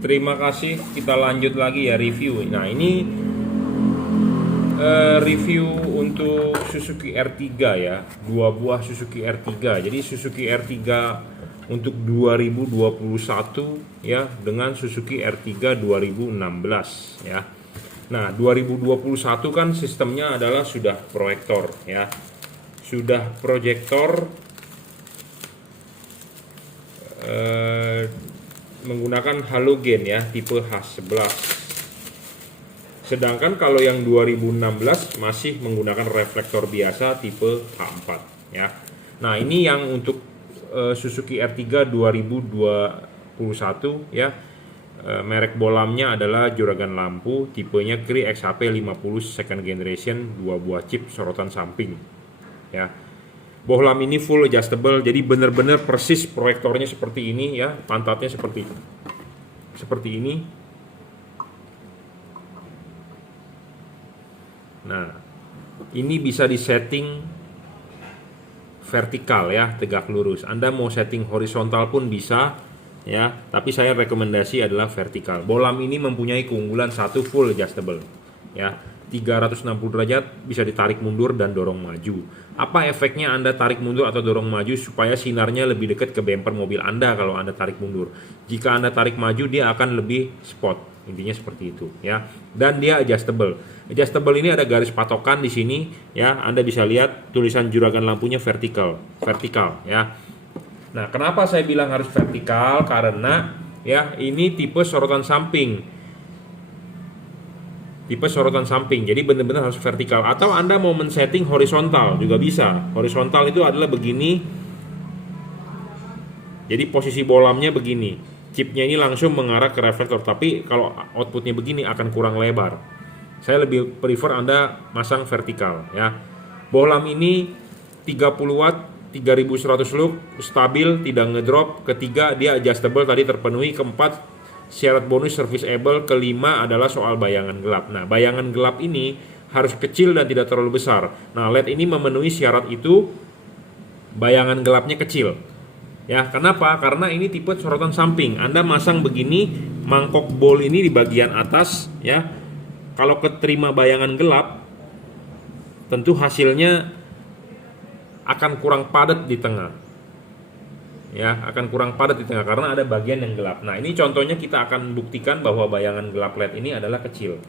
terima kasih. Kita lanjut lagi ya review. Nah, ini review untuk Suzuki R3 ya. Dua buah Suzuki R3. Jadi Suzuki R3 untuk 2021 ya dengan Suzuki R3 2016 ya. Nah, 2021 kan sistemnya adalah sudah proyektor ya. Sudah proyektor menggunakan halogen ya, tipe H11. Sedangkan kalau yang 2016 masih menggunakan reflektor biasa tipe H4 ya. Nah, ini yang untuk Suzuki R3 2021 ya. Merek bohlamnya adalah juragan lampu, tipenya Cree XHP 50 second generation, 2 buah chip sorotan samping ya. Bohlam ini full adjustable, jadi benar-benar persis proyektornya seperti ini ya, pantatnya seperti ini. Nah, ini bisa disetting vertikal ya, tegak lurus. Anda mau setting horizontal pun bisa ya, tapi saya rekomendasi adalah vertikal. Bohlam ini mempunyai keunggulan satu, full adjustable ya. 360 derajat, bisa ditarik mundur dan dorong maju. Apa efeknya Anda tarik mundur atau dorong maju supaya sinarnya lebih dekat ke bumper mobil Anda kalau Anda tarik mundur. Jika Anda tarik maju, dia akan lebih spot. Intinya seperti itu ya. Dan dia adjustable. Adjustable ini ada garis patokan di sini ya. Anda bisa lihat tulisan juragan lampunya vertikal ya. Nah, kenapa saya bilang harus vertikal? Karena ya, ini tipe sorotan samping. Jadi benar-benar harus vertikal. Atau Anda mau men-setting horizontal juga bisa. Horizontal itu adalah begini. Jadi posisi bohlamnya begini. Chipnya ini langsung mengarah ke reflektor. Tapi kalau outputnya begini akan kurang lebar. Saya lebih prefer Anda masang vertikal ya. Bohlam ini 30 watt, 3100 lux, stabil, tidak ngedrop. Ketiga, dia adjustable tadi terpenuhi. Keempat, syarat bonus serviceable. Kelima adalah soal bayangan gelap. Nah, bayangan gelap ini harus kecil dan tidak terlalu besar. Nah, LED ini memenuhi syarat itu, bayangan gelapnya kecil. Ya, kenapa? Karena ini tipe sorotan samping. Anda masang begini, mangkok bol ini di bagian atas ya. Kalau keterima bayangan gelap, tentu hasilnya akan kurang padat di tengah. Ya, akan kurang padat di tengah karena ada bagian yang gelap. Nah, ini contohnya kita akan buktikan bahwa bayangan gelap LED ini adalah kecil.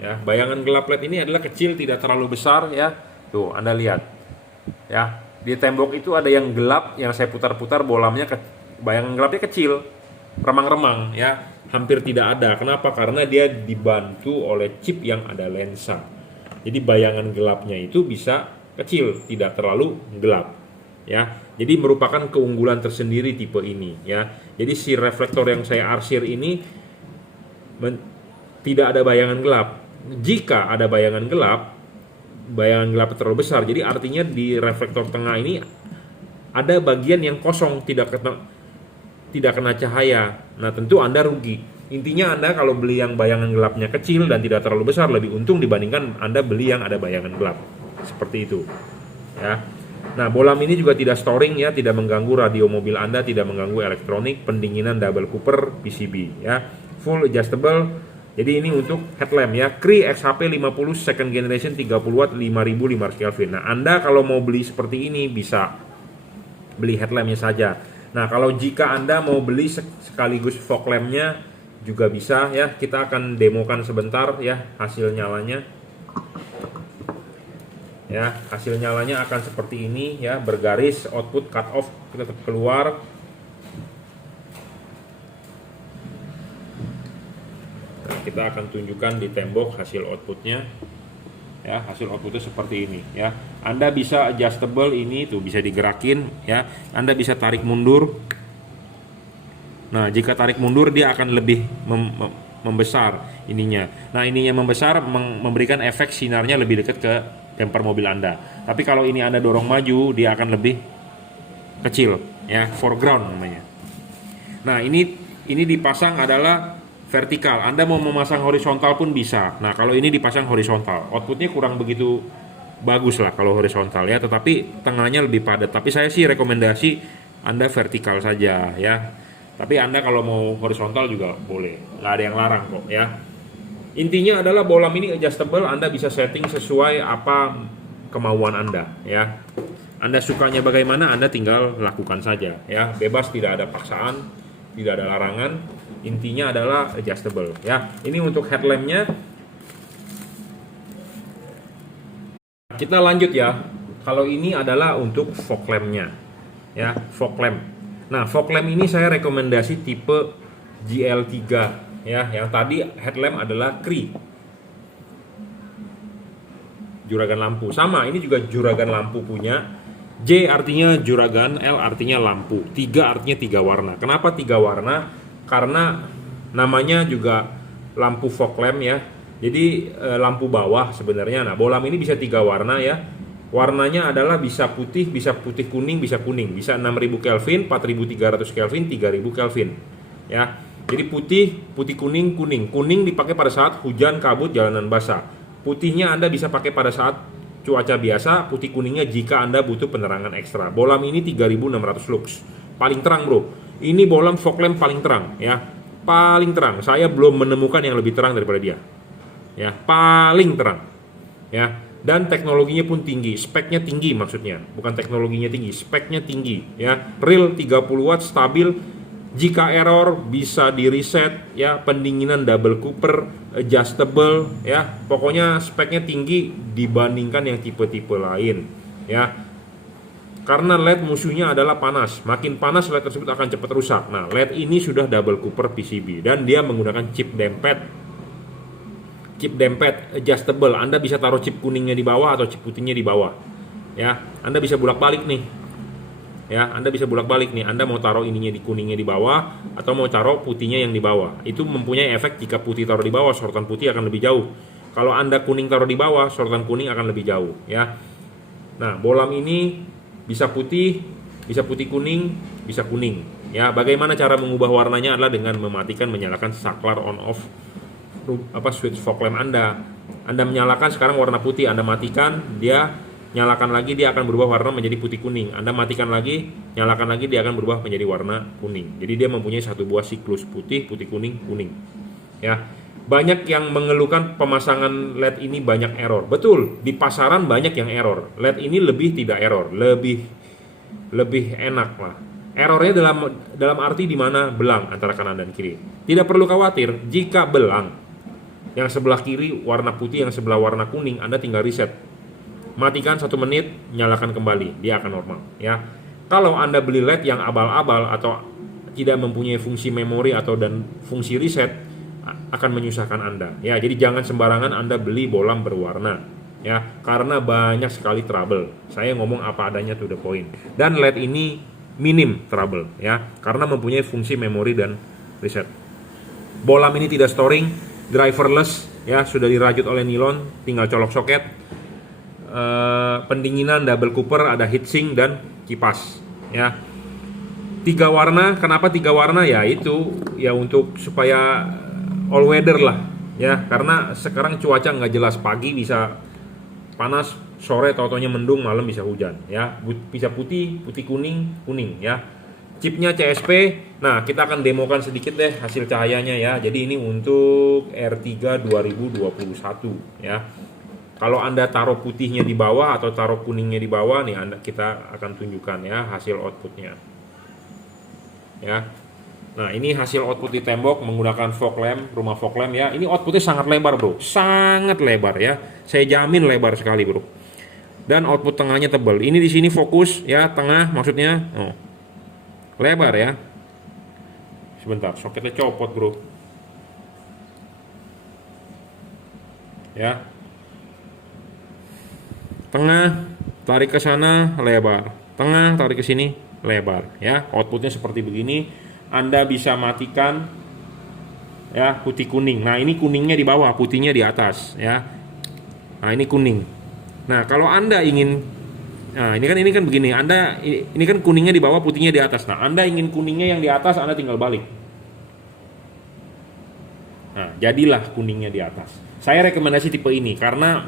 Ya, bayangan gelap LED ini adalah kecil, tidak terlalu besar ya. Tuh, Anda lihat. Ya, di tembok itu ada yang gelap, yang saya putar-putar bohlamnya bayangan gelapnya kecil. Remang-remang ya, hampir tidak ada. Kenapa? Karena dia dibantu oleh chip yang ada lensa. Jadi bayangan gelapnya itu bisa kecil, tidak terlalu gelap ya. Jadi merupakan keunggulan tersendiri tipe ini ya. Jadi si reflektor yang saya arsir ini tidak ada bayangan gelap. Jika ada bayangan gelap terlalu besar, jadi artinya di reflektor tengah ini ada bagian yang kosong, tidak kena cahaya. Nah, tentu Anda rugi. Intinya Anda kalau beli yang bayangan gelapnya kecil dan tidak terlalu besar, lebih untung dibandingkan Anda beli yang ada bayangan gelap. Seperti itu ya. Nah, bohlam ini juga tidak storing ya, tidak mengganggu radio mobil Anda, tidak mengganggu elektronik, pendinginan double cooper PCB ya. Full adjustable. Jadi ini untuk headlamp ya, Cree XHP 50 second generation 30 watt 5500 Kelvin. Nah, Anda kalau mau beli seperti ini bisa beli headlampnya saja. Nah, kalau jika Anda mau beli sekaligus fog lampnya juga bisa ya. Kita akan demokan sebentar ya hasil nyalanya. Ya, hasil nyalanya akan seperti ini ya, bergaris, output cut off tetap keluar. Nah, kita akan tunjukkan di tembok hasil outputnya. Ya, hasil outputnya seperti ini ya. Anda bisa adjustable, ini tuh bisa digerakin ya. Anda bisa tarik mundur. Nah, jika tarik mundur dia akan lebih membesar ininya. Nah, ininya membesar memberikan efek sinarnya lebih dekat ke bumper mobil Anda. Tapi kalau ini Anda dorong maju, dia akan lebih kecil ya, foreground namanya. Nah, ini dipasang adalah vertikal. Anda mau memasang horizontal pun bisa. Nah, kalau ini dipasang horizontal, outputnya kurang begitu bagus lah kalau horizontal ya, tetapi tengahnya lebih padat. Tapi saya sih rekomendasi Anda vertikal saja ya. Tapi Anda kalau mau horizontal juga boleh, nggak ada yang larang kok ya. Intinya adalah bohlam ini adjustable, Anda bisa setting sesuai apa kemauan Anda ya. Anda sukanya bagaimana, Anda tinggal lakukan saja ya. Bebas, tidak ada paksaan, tidak ada larangan. Intinya adalah adjustable ya. Ini untuk headlampnya. Kita lanjut ya. Kalau ini adalah untuk fog lampnya ya, fog lamp. Nah, fog lamp ini saya rekomendasi tipe GL3 ya. Yang tadi headlamp adalah Cree, juragan lampu. Sama, ini juga juragan lampu punya. J artinya juragan, L artinya lampu, 3 artinya 3 warna. Kenapa 3 warna? Karena namanya juga lampu fog lamp ya. Jadi lampu bawah sebenarnya. Nah, bohlam ini bisa 3 warna ya. Warnanya adalah bisa putih kuning, bisa kuning. Bisa 6000 Kelvin, 4300 Kelvin, 3000 Kelvin. Ya. Jadi putih kuning, kuning. Kuning dipakai pada saat hujan, kabut, jalanan basah. Putihnya Anda bisa pakai pada saat cuaca biasa, putih kuningnya jika Anda butuh penerangan ekstra. Bohlam ini 3600 lux. Paling terang, Bro. Ini bohlam fog lamp paling terang ya. Paling terang. Saya belum menemukan yang lebih terang daripada dia. Ya, paling terang. Ya, dan teknologinya pun tinggi, speknya tinggi maksudnya. Bukan teknologinya tinggi, speknya tinggi ya. Real 30 watt stabil. Jika error bisa di reset ya, pendinginan double cooper, adjustable ya. Pokoknya speknya tinggi dibandingkan yang tipe-tipe lain ya. Karena LED musuhnya adalah panas. Makin panas LED tersebut akan cepat rusak. Nah, LED ini sudah double cooper PCB dan dia menggunakan chip dempet. Chip dempet adjustable. Anda bisa taruh chip kuningnya di bawah atau chip putihnya di bawah. Ya, Anda bisa bolak-balik nih. Ya, Anda bisa bolak-balik nih. Anda mau taruh ininya di kuningnya di bawah atau mau taruh putihnya yang di bawah. Itu mempunyai efek jika putih taruh di bawah, sorotan putih akan lebih jauh. Kalau Anda kuning taruh di bawah, sorotan kuning akan lebih jauh, ya. Nah, bohlam ini bisa putih kuning, bisa kuning. Ya, bagaimana cara mengubah warnanya adalah dengan mematikan menyalakan saklar on off switch fog lamp Anda. Anda menyalakan sekarang warna putih, Anda matikan, dia nyalakan lagi, dia akan berubah warna menjadi putih kuning. Anda matikan lagi, nyalakan lagi, dia akan berubah menjadi warna kuning. Jadi dia mempunyai satu buah siklus putih kuning, kuning. Ya. Banyak yang mengeluhkan pemasangan LED ini banyak error. Betul, di pasaran banyak yang error. LED ini lebih tidak error, lebih enak lah. Errornya dalam arti di mana belang antara kanan dan kiri. Tidak perlu khawatir jika belang yang sebelah kiri warna putih, yang sebelah warna kuning, Anda tinggal reset. Matikan 1 menit, nyalakan kembali, dia akan normal ya. Kalau Anda beli LED yang abal-abal atau tidak mempunyai fungsi memori atau dan fungsi reset, akan menyusahkan Anda ya. Jadi jangan sembarangan Anda beli bohlam berwarna ya, karena banyak sekali trouble. Saya ngomong apa adanya to the point. Dan LED ini minim trouble ya, karena mempunyai fungsi memori dan reset. Bohlam ini tidak storing, driverless ya, sudah dirajut oleh nilon, tinggal colok soket. Pendinginan double cooper, ada heatsink dan kipas ya. 3 warna. Kenapa 3 warna? Ya itu ya untuk supaya all weather lah ya, karena sekarang cuaca nggak jelas, pagi bisa panas, sore tau-taunya mendung, malam bisa hujan ya. Bisa putih kuning ya. Chipnya CSP. Nah, kita akan demokan sedikit deh hasil cahayanya ya. Jadi ini untuk R3 2021 ya. Kalau Anda taruh putihnya di bawah atau taruh kuningnya di bawah nih, kita akan tunjukkan ya hasil outputnya ya. Nah, ini hasil output di tembok menggunakan fog lamp, rumah fog lamp ya. Ini outputnya sangat lebar, Bro. Sangat lebar ya. Saya jamin lebar sekali, Bro. Dan output tengahnya tebal. Ini di sini fokus ya, tengah maksudnya. Oh. Lebar ya. Sebentar, soketnya copot, Bro. Ya. Tengah, tarik ke sana, lebar. Tengah, tarik ke sini, lebar ya. Outputnya seperti begini. Anda bisa matikan ya, putih kuning. Nah, ini kuningnya di bawah, putihnya di atas ya. Nah, ini kuning. Nah, kalau Anda ingin, nah ini kan begini. Ini kan kuningnya di bawah, putihnya di atas. Nah, Anda ingin kuningnya yang di atas, Anda tinggal balik. Nah, jadilah kuningnya di atas. Saya rekomendasi tipe ini karena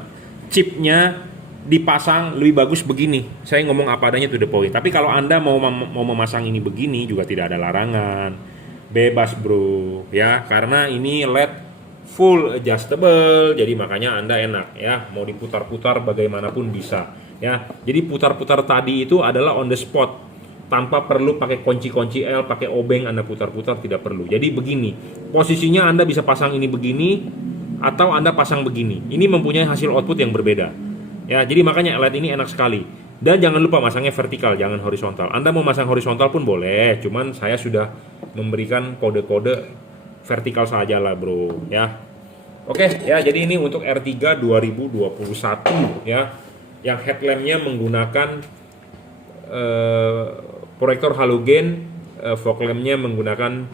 chipnya dipasang lebih bagus begini. Saya ngomong apa adanya to the point. Tapi kalau Anda mau memasang ini begini juga tidak ada larangan. Bebas, Bro, ya. Karena ini LED full adjustable, jadi makanya Anda enak ya. Mau diputar-putar bagaimanapun bisa, ya. Jadi putar-putar tadi itu adalah on the spot. Tanpa perlu pakai kunci-kunci L, pakai obeng Anda putar-putar, tidak perlu. Jadi begini, posisinya Anda bisa pasang ini begini atau Anda pasang begini. Ini mempunyai hasil output yang berbeda. Ya, jadi makanya LED ini enak sekali. Dan jangan lupa masangnya vertikal, jangan horizontal. Anda mau masang horizontal pun boleh, cuman saya sudah memberikan kode-kode vertikal saja lah, Bro, ya. Oke, ya, jadi ini untuk R3 2021 ya. Yang headlampnya menggunakan proyektor halogen, fog lampnya menggunakan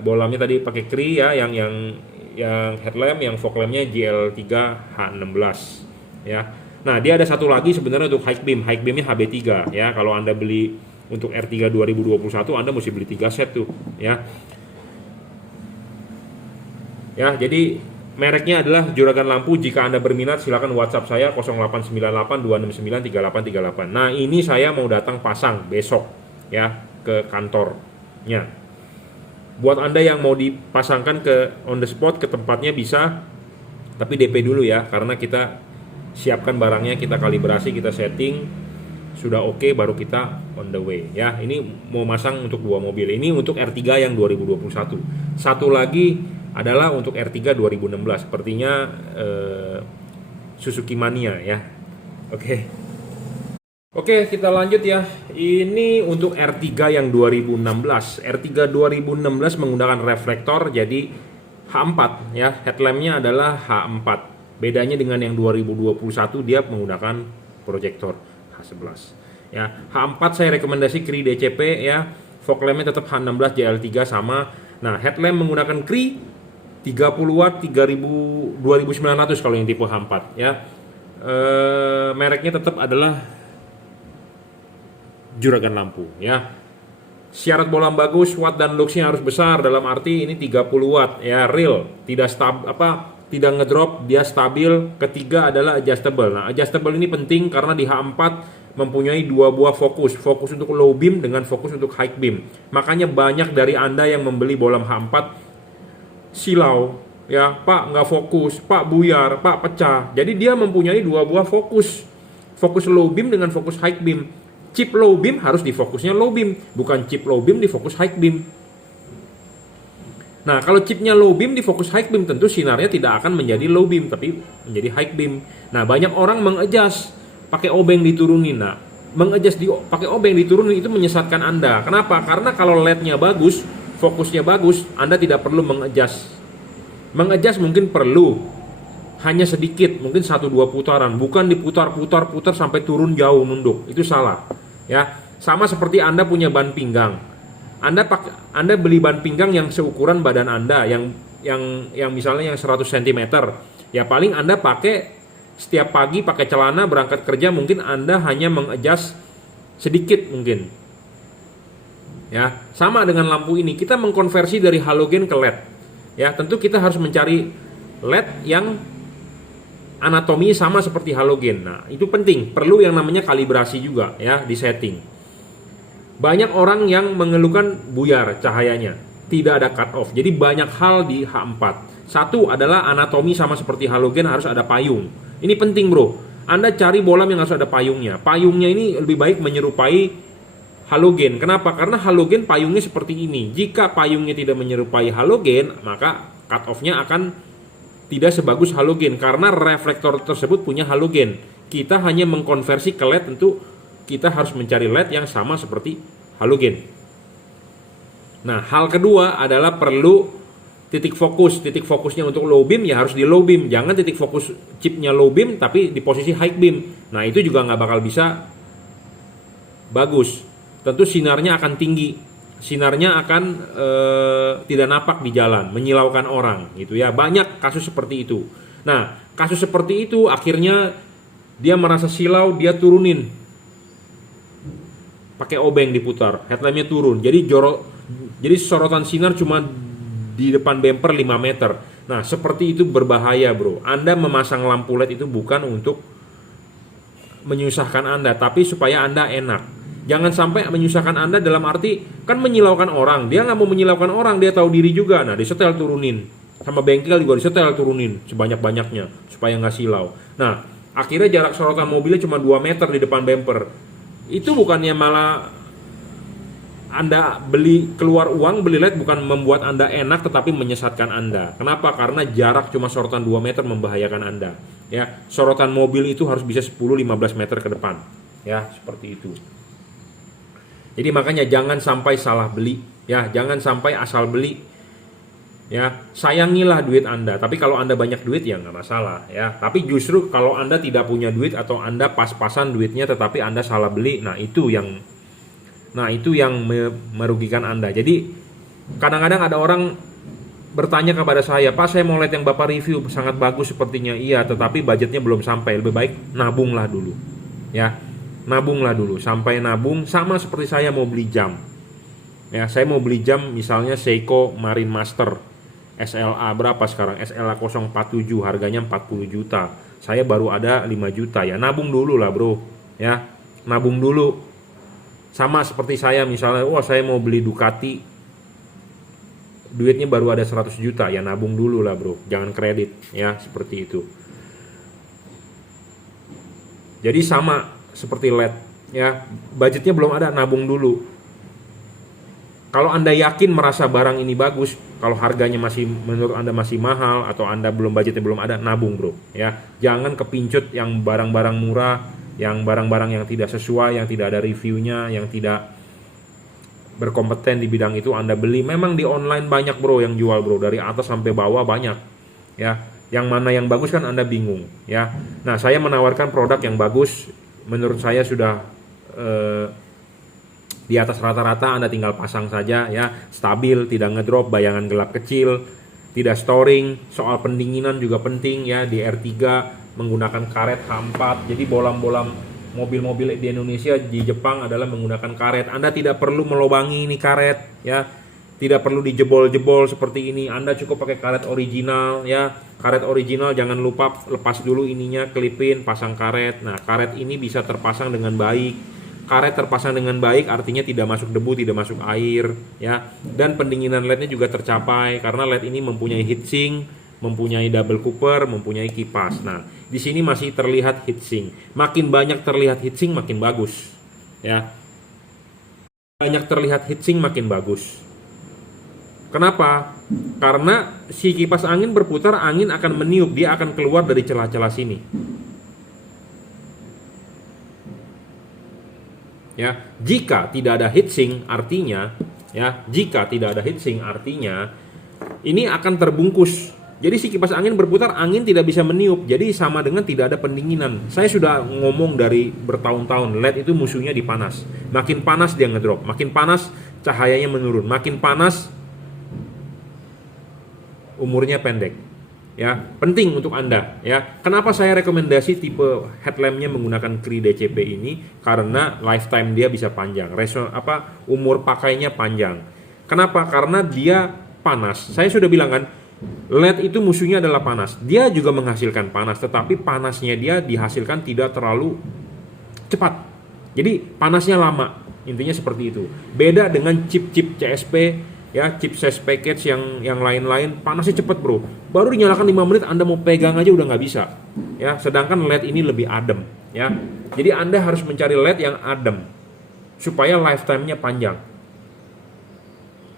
bolamnya tadi pakai Cree ya, yang headlamp, yang fog lampnya GL3H16 ya. Nah, dia ada satu lagi sebenarnya untuk high beam. High beamnya HB3 ya. Kalau Anda beli untuk R3 2021 Anda mesti beli 3 set tuh ya. Ya, jadi mereknya adalah Juragan Lampu. Jika Anda berminat silakan WhatsApp saya 0898 269 3838. Nah, ini saya mau datang pasang besok ya ke kantornya. Buat Anda yang mau dipasangkan ke on the spot ke tempatnya bisa, tapi DP dulu ya, karena kita siapkan barangnya, kita kalibrasi, kita setting, sudah oke, baru kita on the way ya. Ini mau masang untuk 2 mobil. Ini untuk R3 yang 2021. Satu lagi adalah untuk R3 2016. Sepertinya Suzuki Mania ya. Oke, kita lanjut ya. Ini untuk R3 yang 2016. R3 2016 menggunakan reflektor, jadi H4 ya. Headlampnya adalah H4. Bedanya dengan yang 2021 dia menggunakan proyektor H11. Ya, H4 saya rekomendasi Cree DCP ya. Fog lampnya tetap H16 JL3 sama. Nah, headlamp menggunakan Cree 30 watt 2900 kalau yang tipe H4 ya. Mereknya tetap adalah Juragan Lampu ya. Syarat bolam bagus, watt dan luxnya harus besar, dalam arti ini 30 watt ya, real, tidak ngedrop, dia stabil. Ketiga adalah adjustable. Nah, adjustable ini penting karena di H4 mempunyai 2 buah fokus untuk low beam dengan fokus untuk high beam. Makanya banyak dari Anda yang membeli bolam H4 silau ya, Pak nggak fokus, Pak buyar, Pak pecah. Jadi dia mempunyai 2 buah fokus low beam dengan fokus high beam. Chip low beam harus di fokusnya low beam, bukan chip low beam di fokus high beam. Nah, kalau chipnya low beam di fokus high beam, tentu sinarnya tidak akan menjadi low beam, tapi menjadi high beam. Nah, banyak orang mengadjust pakai obeng diturunin. Nah, mengadjust pakai obeng diturunin itu menyesatkan Anda. Kenapa? Karena kalau LED-nya bagus, fokusnya bagus, Anda tidak perlu mengadjust. Mengadjust mungkin perlu, hanya sedikit, mungkin 1-2 putaran, bukan diputar-putar sampai turun jauh nunduk. Itu salah. Ya, sama seperti Anda punya ban pinggang. Anda beli ban pinggang yang seukuran badan Anda, yang misalnya yang 100 cm. Ya paling Anda pakai setiap pagi pakai celana berangkat kerja, mungkin Anda hanya mengadjust sedikit mungkin. Ya, sama dengan lampu ini, kita mengkonversi dari halogen ke LED. Ya, tentu kita harus mencari LED yang anatominya sama seperti halogen. Nah, itu penting, perlu yang namanya kalibrasi juga ya, di setting. Banyak orang yang mengeluhkan buyar cahayanya, tidak ada cut off. Jadi banyak hal di H4. Satu adalah anatomi sama seperti halogen, harus ada payung. Ini penting, Bro. Anda cari bolam yang harus ada payungnya. Payungnya ini lebih baik menyerupai halogen. Kenapa? Karena halogen payungnya seperti ini. Jika payungnya tidak menyerupai halogen, maka cut off-nya akan tidak sebagus halogen, karena reflektor tersebut punya halogen. Kita hanya mengkonversi ke LED, tentu kita harus mencari LED yang sama seperti halogen. Nah, hal kedua adalah perlu titik fokus. Titik fokusnya untuk low beam ya harus di low beam. Jangan titik fokus chipnya low beam tapi di posisi high beam. Nah, itu juga nggak bakal bisa bagus. Tentu sinarnya akan tinggi. Sinarnya akan tidak napak di jalan, menyilaukan orang gitu ya. Banyak kasus seperti itu. Nah, kasus seperti itu akhirnya dia merasa silau, dia turunin. Pakai obeng diputar, headlampnya turun. Jadi sorotan sinar cuma di depan bumper 5 meter. Nah, seperti itu berbahaya, Bro. Anda memasang lampu LED itu bukan untuk menyusahkan Anda, tapi supaya Anda enak. Jangan sampai menyusahkan Anda dalam arti kan menyilaukan orang. Dia nggak mau menyilaukan orang, dia tahu diri juga. Nah, disetel turunin. Sama bengkel juga disetel turunin sebanyak-banyaknya supaya nggak silau. Nah, akhirnya jarak sorotan mobilnya cuma 2 meter di depan bumper. Itu bukannya malah Anda keluar uang beli LED, bukan membuat Anda enak tetapi menyesatkan Anda. Kenapa? Karena jarak cuma sorotan 2 meter membahayakan Anda. Ya, sorotan mobil itu harus bisa 10-15 meter ke depan. Ya, seperti itu. Jadi makanya jangan sampai salah beli, ya, jangan sampai asal beli. Ya, sayangilah duit Anda. Tapi kalau Anda banyak duit ya nggak masalah, ya. Tapi justru kalau Anda tidak punya duit atau Anda pas-pasan duitnya tetapi Anda salah beli, nah itu yang merugikan Anda. Jadi kadang-kadang ada orang bertanya kepada saya, "Pak, saya mau lihat yang Bapak review sangat bagus sepertinya." Iya, tetapi budgetnya belum sampai. Lebih baik nabunglah dulu. Ya, nabunglah dulu. Sampai nabung sama seperti saya mau beli jam. Ya, saya mau beli jam misalnya Seiko Marine Master SLA berapa sekarang? SLA 047 harganya 40 juta. Saya baru ada 5 juta ya. Nabung dulu lah, Bro. Ya, nabung dulu. Sama seperti saya misalnya, wah saya mau beli Ducati, duitnya baru ada 100 juta, ya nabung dulu lah bro, jangan kredit, ya seperti itu. Jadi sama seperti LED, ya budgetnya belum ada, nabung dulu. Kalau Anda yakin merasa barang ini bagus, kalau harganya masih menurut Anda masih mahal atau Anda budgetnya belum ada, nabung bro, ya jangan kepincut yang barang-barang murah, yang barang-barang yang tidak sesuai, yang tidak ada reviewnya, yang tidak berkompeten di bidang itu Anda beli. Memang di online banyak bro yang jual bro, dari atas sampai bawah banyak, ya. Yang mana yang bagus kan Anda bingung, ya. Nah saya menawarkan produk yang bagus, menurut saya sudah di atas rata-rata. Anda tinggal pasang saja, ya, stabil, tidak ngedrop, bayangan gelap kecil, tidak storing. Soal pendinginan juga penting, ya, di R3 menggunakan karet H4. Jadi bolam-bolam mobil-mobil di Indonesia, di Jepang adalah menggunakan karet. Anda tidak perlu melobangi ini karet, ya. Tidak perlu dijebol-jebol seperti ini. Anda cukup pakai karet original, ya. Karet original jangan lupa lepas dulu ininya, kelipin, pasang karet. Nah, karet ini bisa terpasang dengan baik. Karet terpasang dengan baik artinya tidak masuk debu, tidak masuk air, ya. Dan pendinginan LED-nya juga tercapai karena LED ini mempunyai heatsink, mempunyai double cooper, mempunyai kipas. Nah, di sini masih terlihat heatsink. Makin banyak terlihat heatsink makin bagus, ya. Banyak terlihat heatsink makin bagus. Kenapa? Karena si kipas angin berputar, angin akan meniup, dia akan keluar dari celah-celah sini. Ya, jika tidak ada heatsink artinya, ya, jika tidak ada heatsink artinya ini akan terbungkus. Jadi si kipas angin berputar, angin tidak bisa meniup. Jadi sama dengan tidak ada pendinginan. Saya sudah ngomong dari bertahun-tahun, LED itu musuhnya di panas. Makin panas dia ngedrop, makin panas cahayanya menurun, makin panas umurnya pendek. Ya, penting untuk Anda, ya. Kenapa saya rekomendasi tipe headlampnya menggunakan Cree DCP ini? Karena lifetime dia bisa panjang, umur pakainya panjang. Kenapa? Karena dia panas. Saya sudah bilang kan, LED itu musuhnya adalah panas. Dia juga menghasilkan panas, tetapi panasnya dia dihasilkan tidak terlalu cepat. Jadi panasnya lama. Intinya seperti itu. Beda dengan chip-chip CSP, ya, chip size package yang lain-lain, panasnya cepat bro. Baru dinyalakan 5 menit Anda mau pegang aja udah nggak bisa, ya. Sedangkan LED ini lebih adem, ya. Jadi Anda harus mencari LED yang adem supaya lifetime-nya panjang.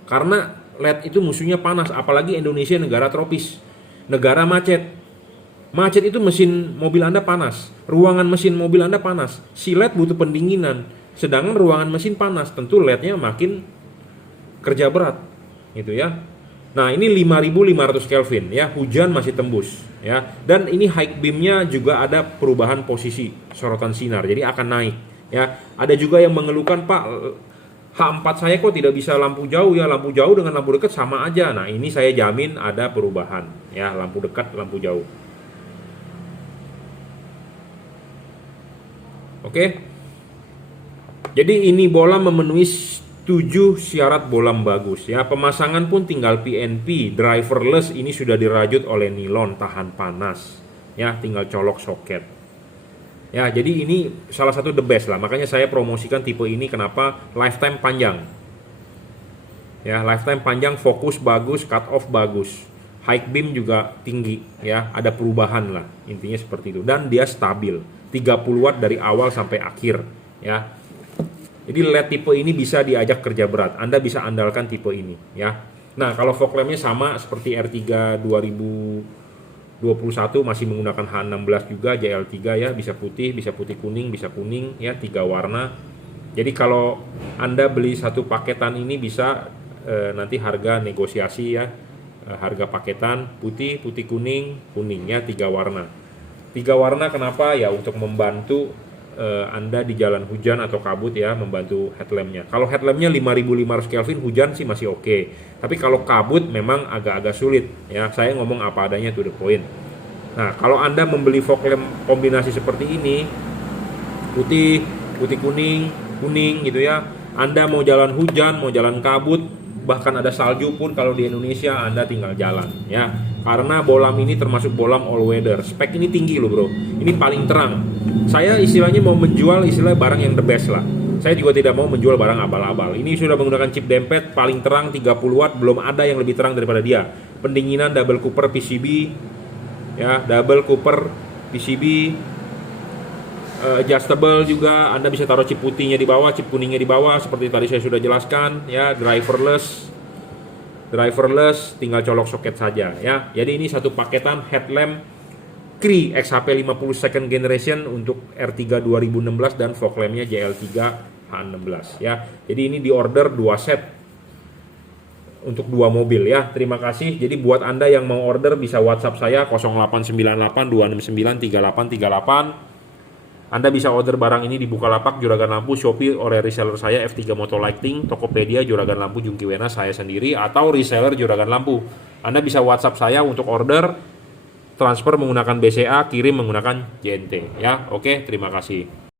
Karena LED itu musuhnya panas, apalagi Indonesia negara tropis, negara macet. Macet itu mesin mobil Anda panas, ruangan mesin mobil Anda panas. Si LED butuh pendinginan, sedangkan ruangan mesin panas, tentu LED-nya makin kerja berat, gitu ya. Nah ini 5500 Kelvin, ya, hujan masih tembus, ya. Dan ini high beam-nya juga ada perubahan posisi sorotan sinar, jadi akan naik, ya. Ada juga yang mengeluhkan, Pak, H4 saya kok tidak bisa lampu jauh, ya. Lampu jauh dengan lampu dekat sama aja. Nah ini saya jamin ada perubahan, ya, lampu dekat, lampu jauh. Oke. Jadi ini bola memenuhi 7 syarat bolam bagus, ya. Pemasangan pun tinggal PNP, driverless, ini sudah dirajut oleh nilon, tahan panas, ya, tinggal colok soket. Ya, jadi ini salah satu the best lah. Makanya saya promosikan tipe ini, kenapa? Lifetime panjang. Ya, lifetime panjang, fokus bagus, cut off bagus. High beam juga tinggi ya, ada perubahan lah. Intinya seperti itu. Dan dia stabil. 30 watt dari awal sampai akhir ya. Jadi LED tipe ini bisa diajak kerja berat. Anda bisa andalkan tipe ini ya. Nah, kalau fog lampnya sama seperti R3 2021 masih menggunakan H16 juga, JL3 ya, bisa putih kuning, bisa kuning ya, 3 warna. Jadi kalau Anda beli satu paketan ini bisa nanti harga negosiasi ya, harga paketan putih kuning ya, 3 warna. 3 warna kenapa ya? Untuk membantu Anda di jalan hujan atau kabut ya, membantu headlampnya. Kalau headlampnya 5500 Kelvin hujan sih masih oke. Tapi kalau kabut memang agak-agak sulit ya. Saya ngomong apa adanya, to the point. Nah, kalau Anda membeli fog lamp kombinasi seperti ini, putih kuning gitu ya. Anda mau jalan hujan, mau jalan kabut, bahkan ada salju pun kalau di Indonesia Anda tinggal jalan ya. Karena bolam ini termasuk bolam all weather. Spek ini tinggi loh bro. Ini paling terang. Saya istilahnya mau menjual barang yang the best lah. Saya juga tidak mau menjual barang abal-abal. Ini sudah menggunakan chip dempet paling terang 30 watt, belum ada yang lebih terang daripada dia. Pendinginan double cooper PCB ya, double cooper PCB, adjustable juga. Anda bisa taruh chip putihnya di bawah, chip kuningnya di bawah seperti tadi saya sudah jelaskan ya. Driverless, tinggal colok soket saja ya. Jadi ini satu paketan headlamp Cree XHP 50 second generation untuk R3 2016 dan fog lampnya JL3 H16 ya. Jadi ini di order 2 set untuk 2 mobil ya. Terima kasih. Jadi buat Anda yang mau order bisa WhatsApp saya 0898 269 3838. Anda bisa order barang ini di Bukalapak, Juragan Lampu, Shopee, oleh reseller saya F3 Moto Lighting, Tokopedia, Juragan Lampu, Jungkiwena, saya sendiri, atau reseller Juragan Lampu. Anda bisa WhatsApp saya untuk order, transfer menggunakan BCA, kirim menggunakan JNT ya. Oke, terima kasih.